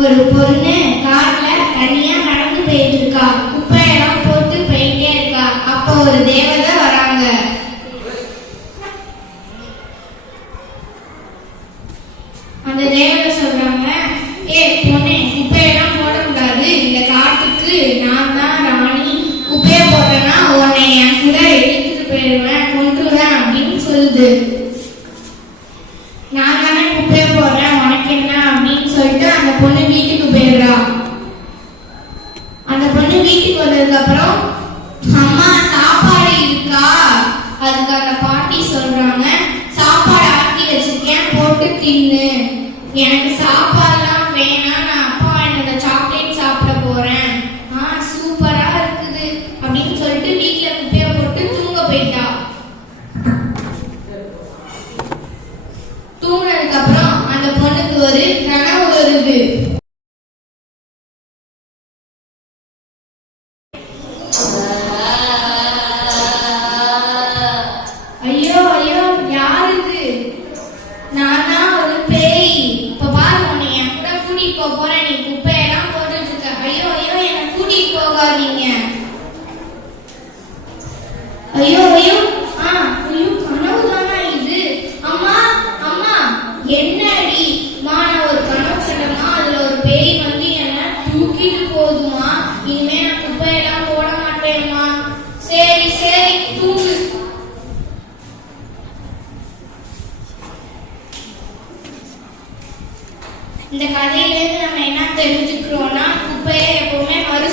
ஒரு பொண்ணு காட்டுல தனியா நடந்து போயிட்டு இருக்கா குப்பையெல்லாம் போட்டு போயிட்டே இருக்கா. அப்போ ஒரு தேவதை வராங்க. அந்த தேவதை சொல்றாங்க ஏ பொண்ணு குப்பையெல்லாம் போடக்கூடாது. இந்த காட்டுக்கு நான் தான் ராணி. குப்பைய போட்டேன்னா உன்னை என் கூட எடுத்துட்டு போயிடுவேன். கொண்டு கொண்டுருவேன் அப்படின்னு சொல்லுது. நான் தானே குப்பைய போடுறேன். அதுக்கப்புறம் அம்மா சாப்பாடு இருக்கா? அதுக்கு அந்த பாட்டி சொல்றாங்க. சாப்பாடு ஆக்கி வச்சிருக்கேன் போட்டு தின்னு. எனக்கு சாப்பாடு எல்லாம் வேணாம் நான் அப்பா எனக்கு சாக்லேட் சாப்பிட போறேன். ஆ சூப்பரா இருக்குது அப்படின்னு சொல்லிட்டு வீட்டுல குப்பையை போட்டு தூங்க போயிட்டா. தூங்கினதுக்கு அப்புறம் அந்த பொண்ணு ஐயோ ஐயோ யார் இது நானா ஒரு பேய். இப்ப பாரு உன்னை என் கூட கூட்டிட்டு போக போறேன் நீ குப்பையெல்லாம் போட்டுட்டு இருக்க ஐயோ ஐயோ என்ன கூட்டிட்டு போகாதீங்க. ஐயோ ஐயோ. ஆ ஐயோ கனவு தானா இது? அம்மா அம்மா என்னடி? மா நான் ஒரு கனவு கண்டமா அதுல ஒரு பேய் வந்து என்ன தூக்கிட்டு போகுதுமா? இனிமே நான் குப்பையெல்லாம் போட மாட்டேம்மா சரி சரி தூங்கு இந்த கதையிலேருந்து நம்ம என்ன தெரிஞ்சுக்கிறோம்னா குப்பையை எப்பவுமே மறு